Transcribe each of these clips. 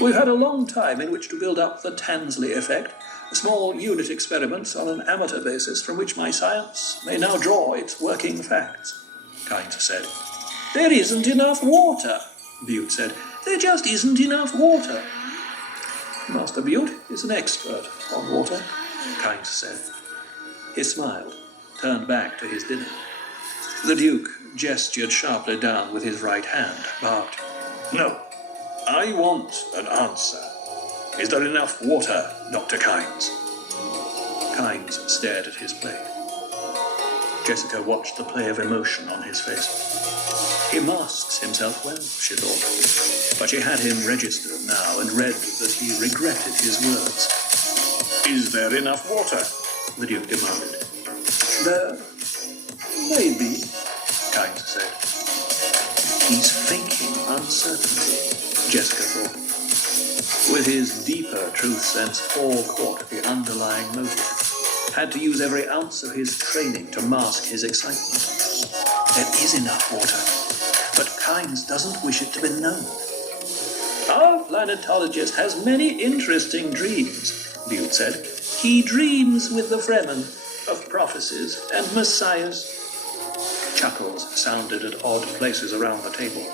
We've had a long time in which to build up the Tansley effect, small unit experiments on an amateur basis from which my science may now draw its working facts, Kynes said. There isn't enough water, Butte said. There just isn't enough water. Master Butte is an expert on water, Kynes said. He smiled, turned back to his dinner. The Duke gestured sharply down with his right hand, barked, No, I want an answer. Is there enough water, Dr. Kynes? Kynes stared at his plate. Jessica watched the play of emotion on his face. He masks himself well, she thought, but she had him registered now and read that he regretted his words. Is there enough water? The Duke demanded. There may be, Kynes said. He's faking uncertainty, Jessica thought. With his deeper truth sense, Paul caught the underlying motive. Had to use every ounce of his training to mask his excitement. There is enough water, but Kynes doesn't wish it to be known. Our planetologist has many interesting dreams, Butte said. He dreams with the Fremen of prophecies and messiahs. Chuckles sounded at odd places around the table.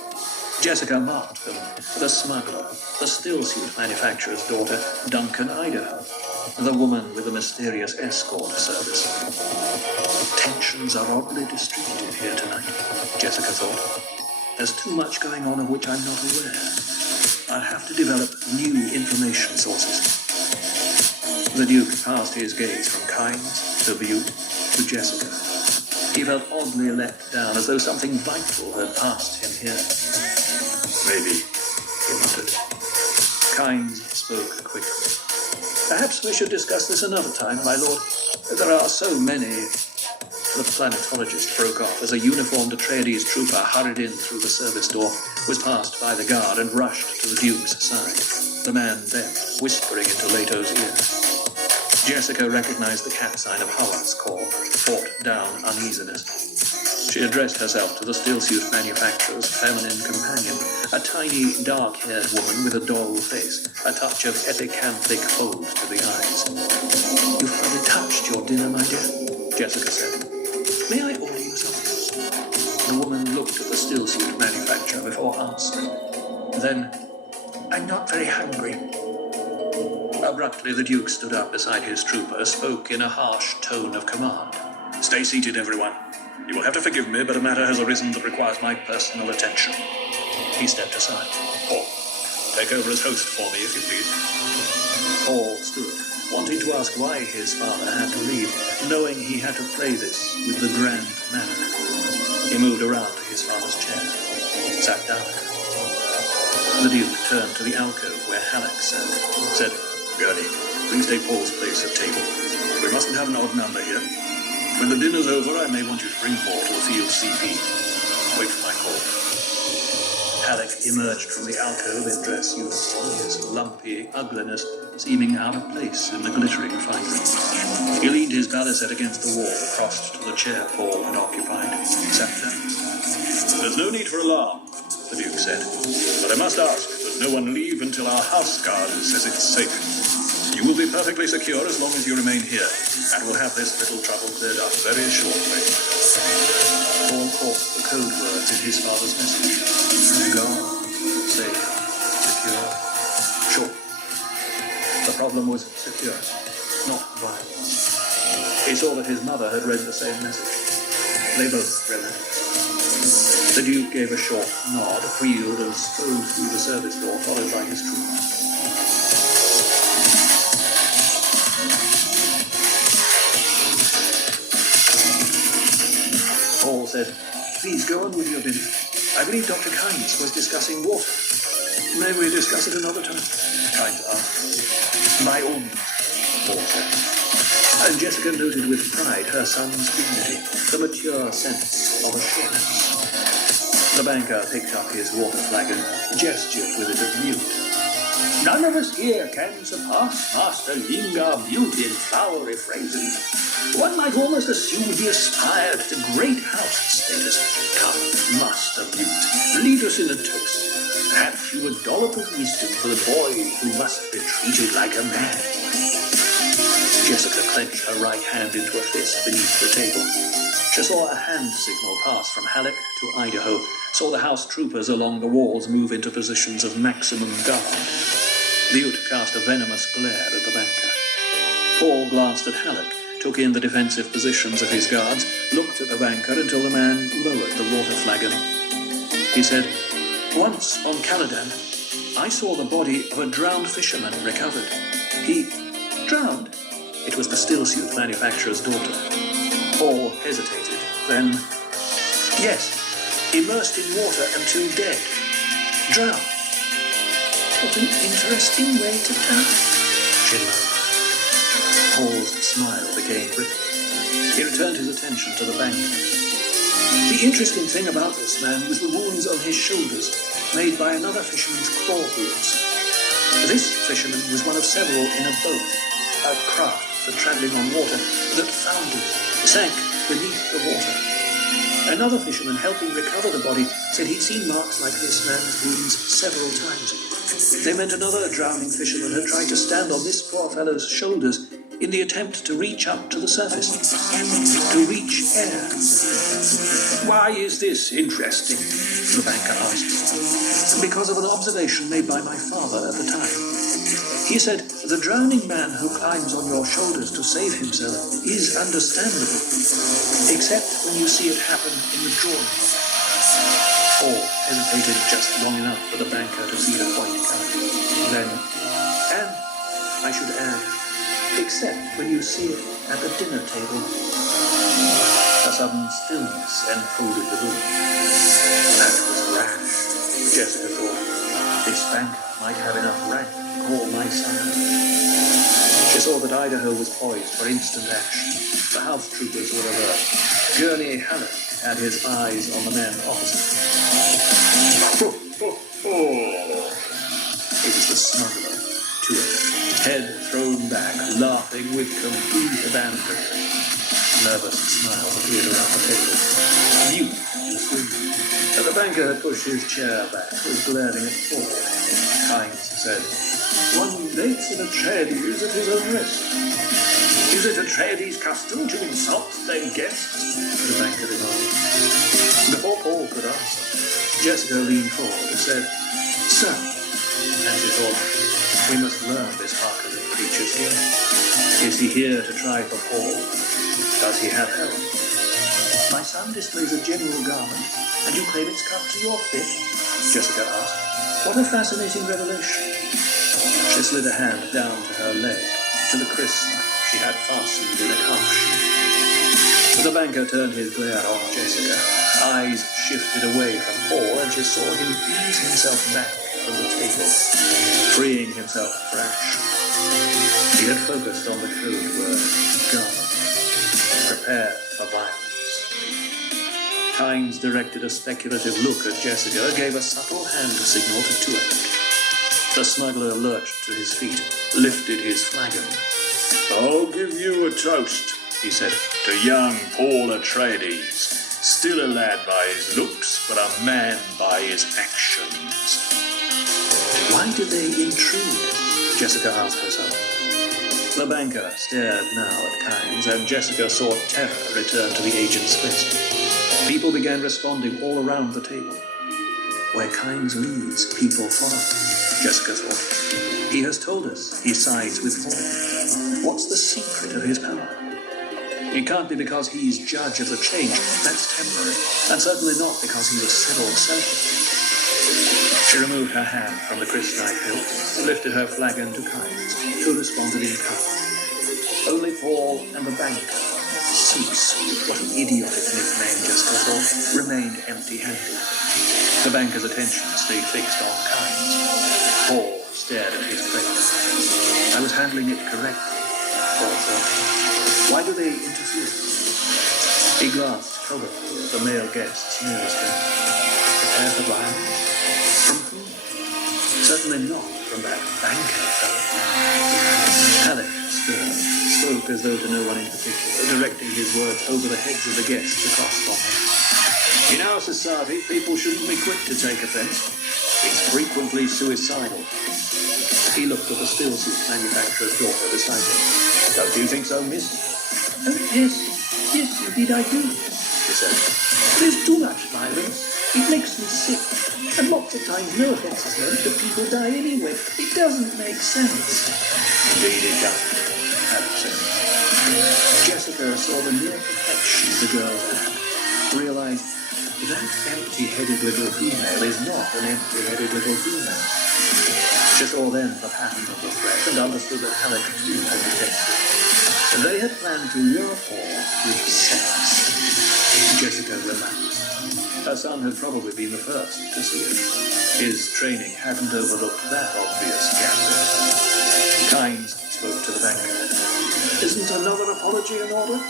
Jessica marked them. The smuggler, the stillsuit manufacturer's daughter, Duncan Idaho, the woman with the mysterious escort service. Tensions are oddly distributed here tonight, Jessica thought. There's too much going on of which I'm not aware. I'll have to develop new information sources. The Duke passed his gaze from Kynes to Butte to Jessica. He felt oddly let down, as though something vital had passed him here. Maybe, he muttered. Kynes spoke quickly. Perhaps we should discuss this another time, my lord. There are so many... The planetologist broke off as a uniformed Atreides trooper hurried in through the service door, was passed by the guard and rushed to the Duke's side. The man bent, whispering into Leto's ear. Jessica recognized the cat sign of Howard's call, fought down uneasiness. She addressed herself to the stillsuit manufacturer's feminine companion, a tiny, dark-haired woman with a doll face, a touch of epicanthic hold to the eyes. You've hardly touched your dinner, my dear, Jessica said. May I order you something? The woman looked at the stillsuit manufacturer before answering. Then, I'm not very hungry. Abruptly, the Duke stood up beside his trooper, spoke in a harsh tone of command. Stay seated, everyone. You will have to forgive me, but a matter has arisen that requires my personal attention. He stepped aside. Paul, take over as host for me, if you please. Paul stood, wanting to ask why his father had to leave, knowing he had to play this with the grand manner. He moved around to his father's chair, sat down. The Duke turned to the alcove where Halleck sat, said, Gurney, please take Paul's place at table. We mustn't have an odd number here. When the dinner's over, I may want you to bring Paul to the field CP. Wait for my call. Halleck emerged from the alcove in dress uniform, his lumpy ugliness seeming out of place in the glittering finery. He leaned his balisette against the wall, crossed to the chair Paul had occupied, sat down. There's no need for alarm, the Duke said, but I must ask that no one leave until our house guard says it's safe. You will be perfectly secure as long as you remain here, and we'll have this little trouble cleared up very shortly. Paul caught the code words in his father's message. Guard, safe, secure, sure. The problem was secure, not violent. He saw that his mother had read the same message. They both relaxed. The Duke gave a short nod, wheeled and strode through the service door, followed by his trooper. Paul said, please go on with your dinner. I believe Dr. Kynes was discussing water. May we discuss it another time? Kynes asked. By all means, Paul said. And Jessica noted with pride her son's dignity, the mature sense of assurance. The banker picked up his water flagon, gestured with it at Butte. None of us here can surpass Master Lingar beauty in flowery phrases. One might almost assume he aspired to great house status. Come, Master Beaut, lead us in a toast. Perhaps you a dollop of wisdom for the boy who must be treated like a man. Jessica clenched her right hand into a fist beneath the table. She saw a hand signal pass from Halleck to Idaho, saw the house troopers along the walls move into positions of maximum guard. Butte cast a venomous glare at the banker. Paul glanced at Halleck, took in the defensive positions of his guards, looked at the banker until the man lowered the water flagon. He said, "Once on Caladan, I saw the body of a drowned fisherman recovered. He drowned?" It was the stillsuit manufacturer's daughter. Paul hesitated, then, "Yes, immersed in water until dead. Drowned. What an interesting way to die," she murmured. Paul's smile became brittle. He returned his attention to the banker. The interesting thing about this man was the wounds on his shoulders, made by another fisherman's claw wounds. This fisherman was one of several in a boat, a craft for travelling on water, that foundered, sank beneath the water. Another fisherman helping recover the body said he'd seen marks like this man's wounds several times. They meant another drowning fisherman had tried to stand on this poor fellow's shoulders in the attempt to reach up to the surface, to reach air. "Why is this interesting?" the banker asked. "Because of an observation made by my father at the time. He said, the drowning man who climbs on your shoulders to save himself is understandable, except when you see it happen in the drawing room." Paul hesitated just long enough for the banker to see the point coming. Then, "And, I should add, except when you see it at the dinner table." A sudden stillness enfolded the room. That was rash, Jessica thought. This banker might have enough rank to call my son. She saw that Idaho was poised for instant action. The house troopers were alert. Gurney Halleck had his eyes on the man opposite. Ho, ho, ho! It was the smuggler, Tuitt, head thrown back, laughing with complete abandon. Nervous smiles appeared around the table. Mute, and the banker had pushed his chair back, was glaring at Paul. Hines said, "One dates in Atreides at his own risk." "Is it Atreides' custom to insult their guests?" the banker demanded. Before Paul could answer, Jessica leaned forward and said, "Sir," and she thought, "We must learn this hearkening creature's game. Is he here to try for Paul? Does he have help?" "My son displays a general garment, and you claim it's cut to your fit?" Jessica asked. "What a fascinating revelation." She slid a hand down to her leg, to the crisp she had fastened in a cuff sheath. The banker turned his glare on Jessica. Eyes shifted away from Paul, and she saw him ease himself back from the table, freeing himself for action. He had focused on the code word, garment. Prepare for violence. Hines directed a speculative look at Jessica, gave a subtle hand signal to Tuitt. The smuggler lurched to his feet, lifted his flagon. "I'll give you a toast," he said, "to young Paul Atreides. Still a lad by his looks, but a man by his actions." Why did they intrude? Jessica asked herself. The banker stared now at Kynes, and Jessica saw terror return to the agent's face. People began responding all around the table. Where Kynes leads, people follow, Jessica thought. He has told us he sides with Paul. What's the secret of his power? It can't be because he's judge of the change. That's temporary. And certainly not because he's a civil servant. She removed her hand from the crysknife hilt and lifted her flagon to Kynes, who responded in kind. Only Paul and the banker, Cease, what an idiotic nickname, Jessica thought, remained empty-handed. The banker's attention stayed fixed on Kynes. Paul stared at his plate. I was handling it correctly, Paul thought. Why do they interfere? He glanced covertly at the male guests nearest him. Prepare for violence? From whom? Certainly not from that banker fellow. Halleck spoke as though to no one in particular, directing his words over the heads of the guests across from him. In our society, people shouldn't be quick to take offence. It's frequently suicidal. He looked at the stillsuit manufacturer's daughter beside him. Don't you think so, miss? Oh, yes, indeed I do, She said. There's too much violence. It makes me sick. And lots of times no offence is meant, but people die anyway. It doesn't make sense. Indeed it doesn't, Halleck said. Jessica saw the near perfection the girls had, realized that empty-headed little female is not an empty-headed little female. She saw then the pattern of the threat and understood that Halleck too had detected. They had planned to lure Paul with sex. Jessica relaxed. Her son had probably been the first to see it. His training hadn't overlooked that obvious gambit. Kynes spoke to the banker. Isn't another apology in order?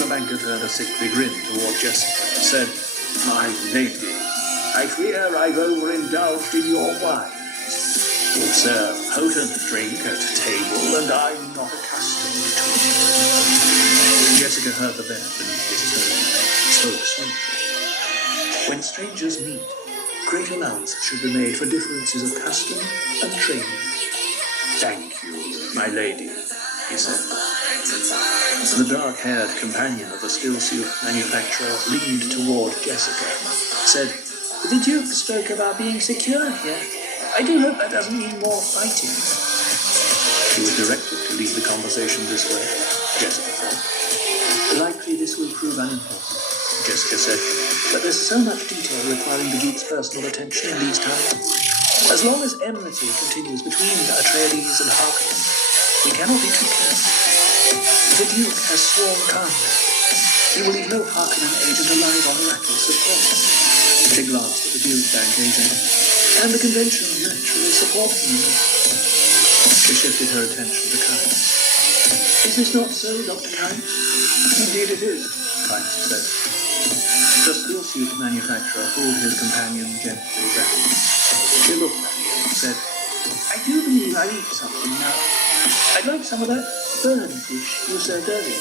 The banker turned a sickly grin toward Jessica and said, My lady, I fear I've overindulged in your wine. You serve potent drink at table, and I'm not accustomed to it. Jessica heard the bell beneath his tone, spoke sweetly. When strangers meet, great allowance should be made for differences of custom and training. Thank you, my lady, he said. The dark-haired companion of the stillsuit manufacturer leaned toward Jessica, said, The Duke spoke about being secure here. I do hope that doesn't mean more fighting. She was directed to lead the conversation this way, Jessica thought. Likely this will prove unimportant, Jessica said, but there's so much detail requiring the Duke's personal attention in these times. As long as enmity continues between Atreides and Harkonnen, we cannot be too careful. The Duke has sworn kindness. He will leave no Harkonnen agent alive on Arrakis, of course. She glanced at the Duke bank agent, and the convention naturally supported him. She shifted her attention to Kynes. Is this not so, Dr. Kynes? Indeed it is, Kynes said. The stillsuit manufacturer pulled his companion gently back. She looked at him and said, I do believe I'll eat something now. I'd like some of that bird dish you served earlier.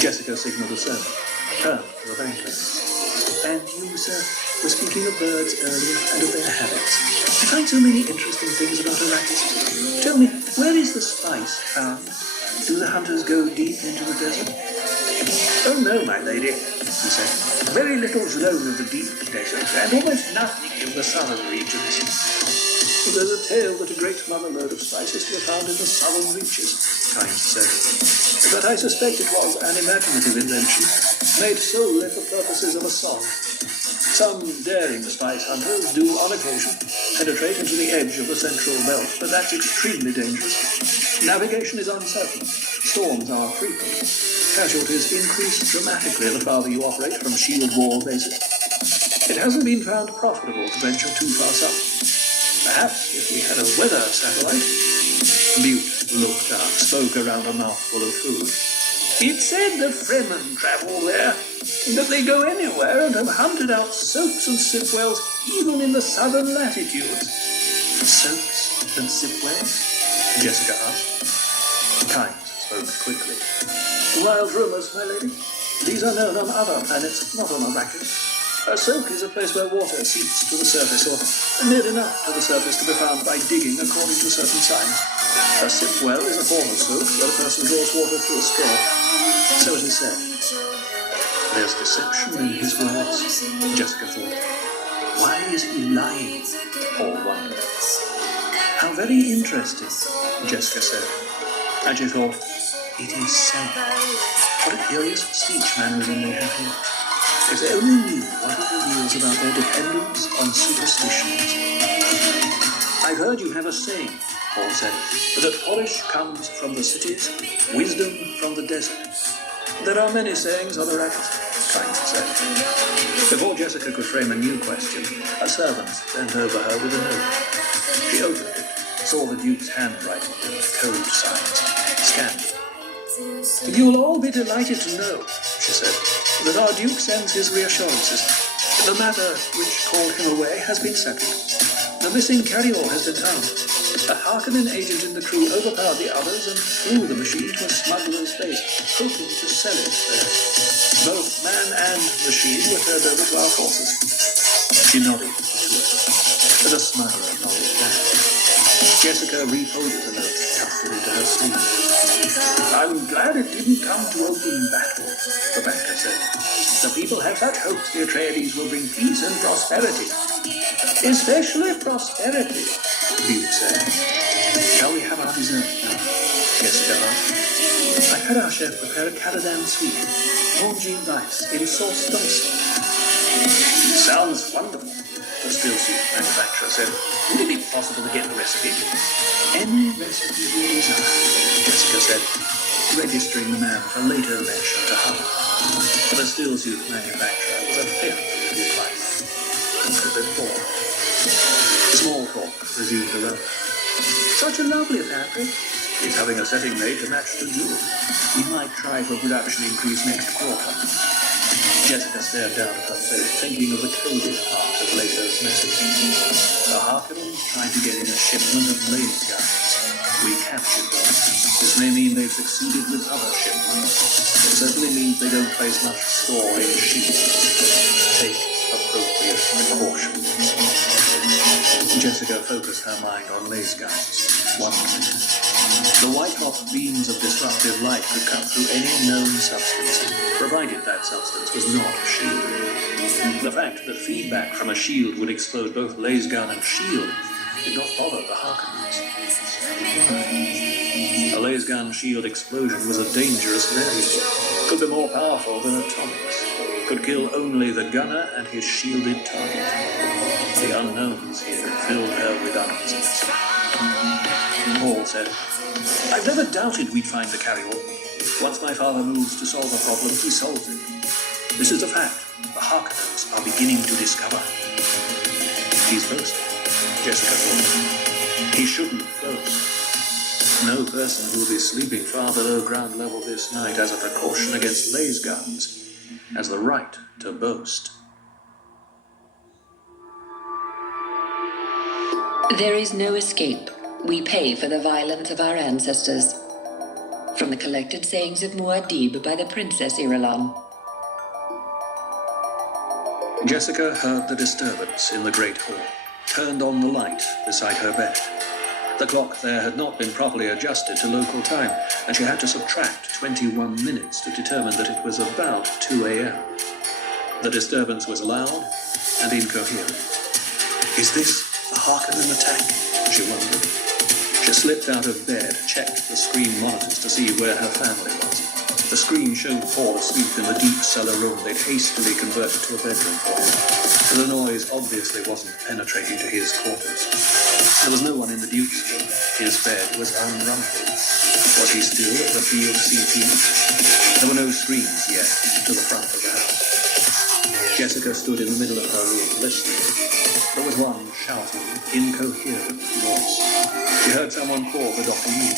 Jessica signaled a servant, turned to the banker. And you, sir, were speaking of birds earlier and of their habits. I find so many interesting things about Arrakis. Tell me, where is the spice found? Do the hunters go deep into the desert? Oh no, my lady, he said. Very little is known of the deep desert, and almost nothing in the southern regions. There's a tale that a great mother-lode of spice is to be found in the southern reaches, Kynes said. But I suspect it was an imaginative invention, made solely for purposes of a song. Some daring spice hunters do, on occasion, penetrate into the edge of the central belt, but that's extremely dangerous. Navigation is uncertain. Storms are frequent. Casualties increase dramatically the farther you operate from shield wall bases. It hasn't been found profitable to venture too far south. Perhaps if we had a weather satellite. Butte looked up, spoke around a mouthful of food. It said the Fremen travel there, that they go anywhere and have hunted out soaps and sipwells even in the southern latitudes. Soaps and sipwells? Jessica asked. Kynes spoke quickly. Wild rumours, my lady. These are known on other planets, not on Arrakis. A soak is a place where water seeps to the surface, or near enough to the surface to be found by digging according to certain signs. A sip well is a form of soak where a person draws water through a straw. So it is said. There's deception in his words, Jessica thought. Why is he lying? Paul wondered. How very interesting, Jessica said. And she thought, it is said. What a curious speech mannerism they have here. If they only knew what it reveals about their dependence on superstitions. I've heard you have a saying, Paul said, that polish comes from the cities, wisdom from the desert. There are many sayings on Arrakis, Kynes said. Before Jessica could frame a new question, a servant bent over her with a note. She opened it, saw the Duke's handwriting and code signs, scanned it. You'll all be delighted to know, she said, that our Duke sends his reassurances. The matter which called him away has been settled. The missing carryall has been found. A Harkonnen agent in the crew overpowered the others and threw the machine to a smuggler's base, hoping to sell it there. Both man and machine were turned over to our forces. She nodded to us, as a smuggler nodded back. Jessica refolded the note, tucked it into her sleeve. I'm glad it didn't come to open battle, the banker said. The people have such hopes the Atreides will bring peace and prosperity. Especially prosperity, Butte said. Shall we have our dessert now? Jessica asked. I've had our chef prepare a Caladan sweet, Orangine rice in sauce dulce. Sounds wonderful, the still soup manufacturer said. Would it be possible to get the recipe? Any recipe you desire, Jessica said, registering the man for later mention to her. The still soup manufacturer was a fifth of his life. Could have been more. Small talk resumed the road. Such a lovely fabric. He's having a setting made to match the jewel. We might try for production increase next quarter. Jessica stared down at her face, thinking of the coded part of Lato's message. The Harkonnens tried to get in a shipment of lace guns. We captured them. This may mean they've succeeded with other shipments. It certainly means they don't place much store in shields. Take appropriate precautions. Jessica focused her mind on lace guns. 1 minute. The white-hot beams of disruptive light could cut through any known substance, provided that substance was not a shield. The fact that feedback from a shield would explode both laser gun and shield did not bother the Harkonnens. A laser gun shield explosion was a dangerous variable, could be more powerful than atomics, could kill only the gunner and his shielded target. The unknowns here filled her with uneasiness. Paul said, I've never doubted we'd find the carryall. Once my father moves to solve a problem, he solves it. This is a fact the Harkonnens are beginning to discover. He's boasting, Jessica thought. He shouldn't boast. No person who will be sleeping far below ground level this night as a precaution against laser guns has the right to boast. There is no escape. We pay for the violence of our ancestors. From the collected sayings of Muad'Dib by the Princess Irulan. Jessica heard the disturbance in the great hall, turned on the light beside her bed. The clock there had not been properly adjusted to local time, and she had to subtract 21 minutes to determine that it was about 2 a.m. The disturbance was loud and incoherent. Is this a Harkonnen attack? She wondered. She slipped out of bed, checked the screen monitors to see where her family was. The screen showed Paul asleep in the deep cellar room they'd hastily converted to a bedroom for him. The noise obviously wasn't penetrating to his quarters. There was no one in the Duke's room. His bed was unrumpled. Was he still at the field CT? There were no screens yet to the front of the house. Jessica stood in the middle of her room, listening. There was one shouting, incoherent voice. She heard someone call for Dr. Yu.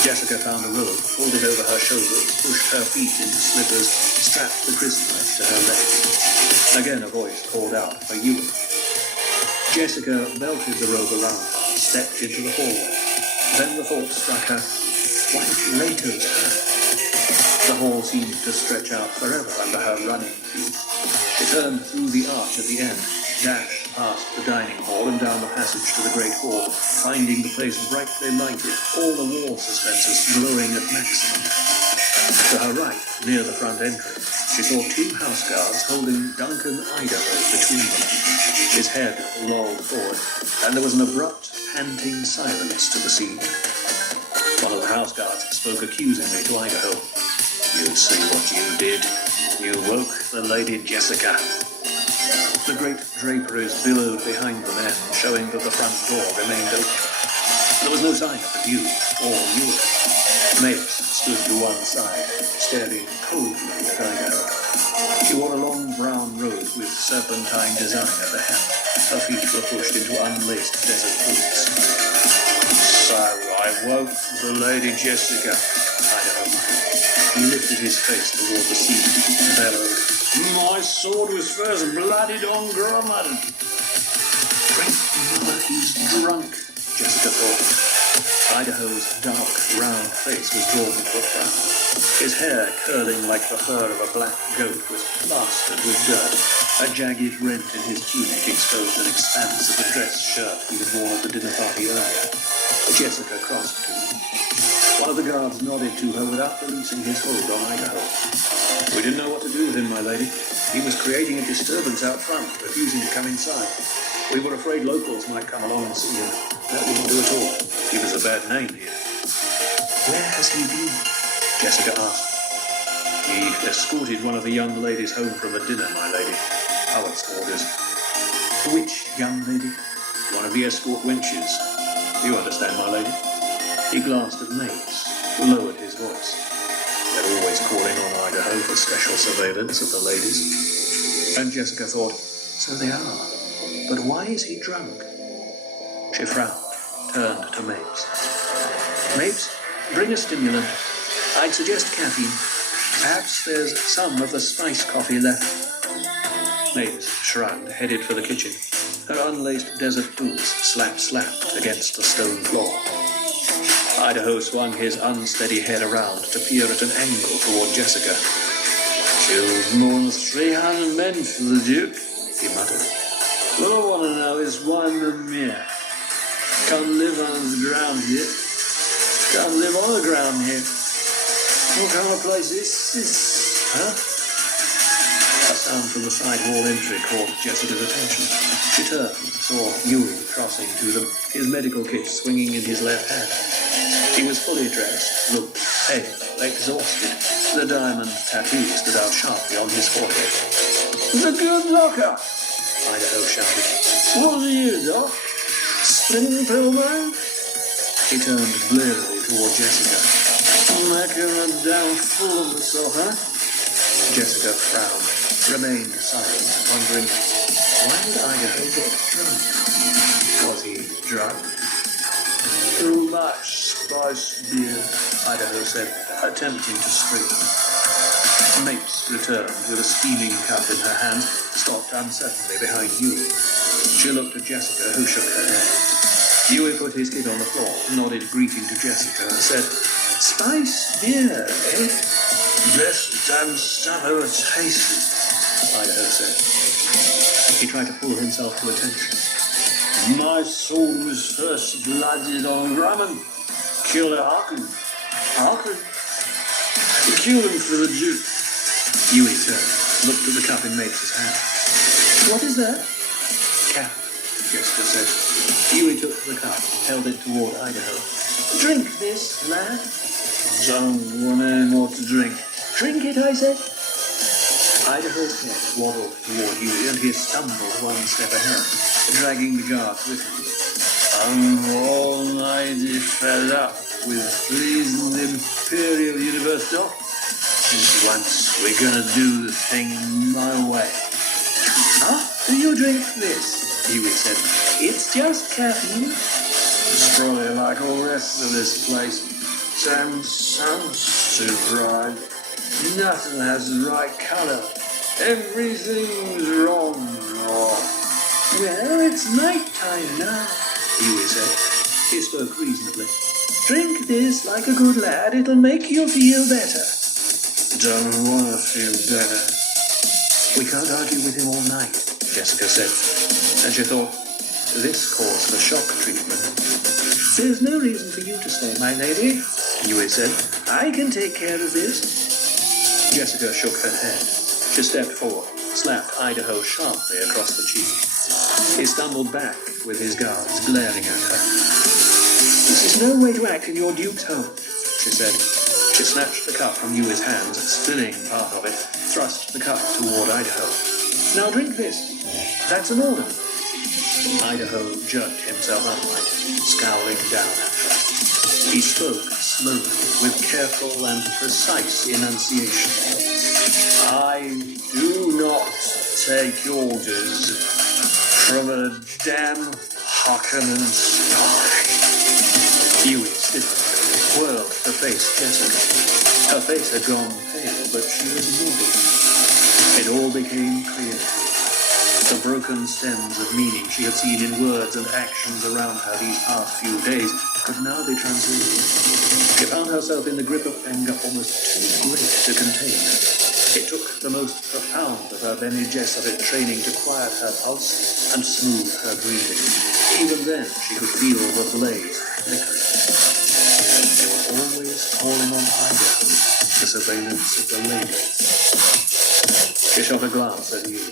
Jessica found a robe, pulled it over her shoulders, pushed her feet into slippers, strapped the crysknife to her legs. Again a voice called out for Ewan. Jessica belted the robe around her, stepped into the hallway. Then the thought struck her, what if Lato's hurt? The hall seemed to stretch out forever under her running feet. She turned through the arch at the end, dashed past the dining hall and down the passage to the great hall, finding the place brightly lighted, all the wall suspensors glowing at maximum. To her right, near the front entrance, she saw 2 house guards holding Duncan Idaho between them. His head lolled forward, and there was an abrupt, panting silence to the scene. One of the house guards spoke accusingly to Idaho. You see what you did? You woke the Lady Jessica. The great draperies billowed behind the men, showing that the front door remained open. There was no sign of the Duke or Ewan. Mace stood to one side, staring coldly at Idaho. She wore a long brown robe with serpentine design at the hem. Her feet were pushed into unlaced desert boots. So I woke the Lady Jessica, Idaho muttered. He lifted his face toward the sea and bellowed, my sword was first bloodied on Gromad. Great he's drunk, Jessica thought. Idaho's dark, round face was drawn into a frown. His hair, curling like the fur of a black goat, was plastered with dirt. A jagged rent in his tunic exposed an expanse of the dress shirt he had worn at the dinner party earlier. Jessica crossed to him. One of the guards nodded to her without releasing his hold on Idaho. We didn't know what to do with him, my lady. He was creating a disturbance out front, refusing to come inside. We were afraid locals might come along and see him. That wouldn't do at all. He was a bad name here. Where has he been? Jessica asked. He escorted one of the young ladies home from a dinner, my lady. Howard's orders. Which young lady? One of the escort wenches. You understand, my lady? He glanced at Mapes, who lowered his voice. They're always calling on Idaho for special surveillance of the ladies. And Jessica thought, so they are. But why is he drunk? She frowned, turned to Mapes. Mapes, bring a stimulant. I'd suggest caffeine. Perhaps there's some of the spice coffee left. Mapes shrugged, headed for the kitchen. Her unlaced desert boots slapped against the stone floor. Idaho swung his unsteady head around to peer at an angle toward Jessica. Killed more than 300 men for the Duke, he muttered. What I want to know is why Mimir can't live on the ground here. Can't live on the ground here. What kind of place is this? Huh? A sound from the side hall entry caught Jessica's attention. She turned, saw Yui crossing to them, his medical kit swinging in his left hand. He was fully dressed, looked pale, exhausted. The diamond tattoo stood out sharply on his forehead. The good locker! Idaho shouted. What are you, Doc? Springfield man? He turned blearily toward Jessica. Making a damn fool of myself, huh? Jessica frowned, remained silent, wondering, why did Idaho get drunk? Was he drunk? Too much spice beer, Idaho said, attempting to straighten. Mapes returned with a steaming cup in her hand, stopped uncertainly behind Yui. She looked at Jessica, who shook her head. Yui put his kit on the floor, nodded greeting to Jessica, and said, spice beer, eh? Best damn stuff ever tasted, Idaho said. He tried to pull himself to attention. My soul was first blooded on Grumman. Killed a Harkin. Harkin? Killed him for the Duke. Yui turned, looked at the cup in Mapes' hand. What is that? Cap, Jessica said. Yui took the cup, held it toward Idaho. Drink this, lad. Don't want any more to drink. Drink it, I said. Idaho's head waddled toward Yui, and he stumbled one step ahead, dragging the guards with him. I'm almighty fed up with pleasing the Imperial Universe, Doc. Just once we're gonna do the thing my way. After you drink this, Yui said, it's just caffeine. It's probably like all the rest of this place. Sounds too bright. Nothing has the right colour. Everything's wrong. Well, it's night time now, Yui said. He spoke reasonably. Drink this like a good lad. It'll make you feel better. Don't want to feel better. We can't argue with him all night, Jessica said. And she thought, this calls for shock treatment. There's no reason for you to stay, my lady, Yui said. I can take care of this. Jessica shook her head. She stepped forward, slapped Idaho sharply across the cheek. He stumbled back with his guards glaring at her. This is no way to act in your Duke's home, she said. She snatched the cup from Yui's hands, spilling part of it, thrust the cup toward Idaho. Now drink this. That's an order. Idaho jerked himself upright, scowling down at her. He spoke slowly, with careful and precise enunciation. I do not take orders from a damn Harkonnen spy. Yui stiffened, whirled to face Jessica. Her face had gone pale, but she was moving. It all became clear. The broken stems of meaning she had seen in words and actions around her these past few days could now be translated. She found herself in the grip of anger almost too great to contain. It took the most profound of her Bene Gesserit training to quiet her pulse and smooth her breathing. Even then, she could feel the blaze flickering. They were always calling on Idaho, the surveillance of the ladies. She shot a glance at you.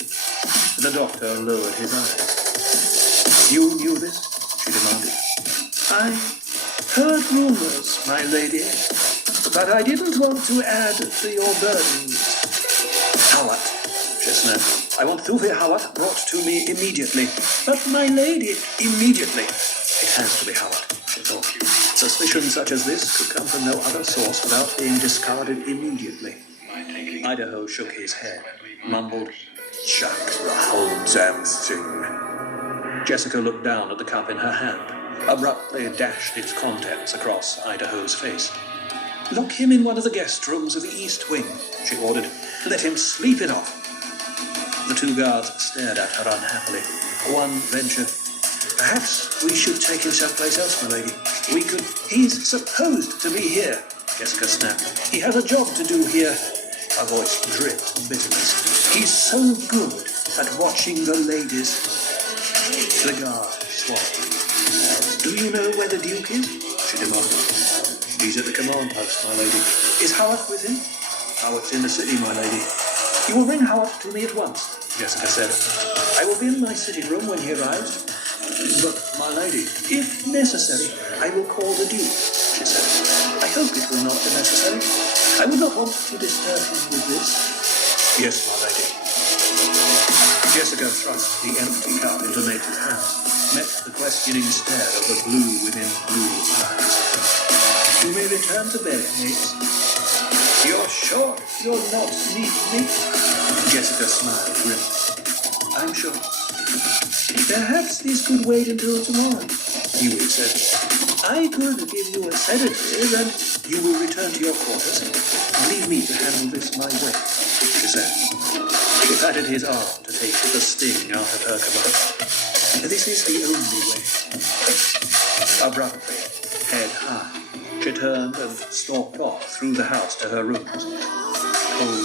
The doctor lowered his eyes. You knew this? She demanded. I heard rumors, my lady, but I didn't want to add to your burdens. Howard, she snapped. I want Thufi Howard brought to me immediately. But my lady, immediately. It has to be Howard, she thought. Suspicion such as this could come from no other source without being discarded immediately. Idaho shook his head, mumbled, "Chuck the whole damn thing." Jessica looked down at the cup in her hand, abruptly dashed its contents across Idaho's face. "Lock him in one of the guest rooms of the East Wing," she ordered. "Let him sleep it off." The two guards stared at her unhappily. One ventured, "Perhaps we should take him someplace else, my lady. We could—" "He's supposed to be here," Jessica snapped. "He has a job to do here." Her voice dripped bitterness. "He's so good at watching the ladies." The guard swallowed. "Do you know where the Duke is?" she demanded. "He's at the command post, my lady." "Is Howard with him?" "Howard's in the city, my lady." "You will bring Howard to me at once," Jessica said. "I will be in my sitting room when he arrives." "But, my lady..." "If necessary, I will call the Duke," she said. "I hope it will not be necessary. I would not want to disturb him with this." "Yes, my lady." Jessica thrust the empty cup into Nate's hand, met the questioning stare of the blue within blue eyes. "You may return to bed, Nate." "You're sure you're not need me?" Jessica smiled grimly. "I'm sure." "Perhaps this could wait until tomorrow," Hewitt said. "I could give you a sedative and you will return to your quarters. Leave me to handle this my way," she said. She patted his arm to take the sting out of her command. "This is the only way." Abruptly, head high, she turned and stalked off through the house to her rooms. Cold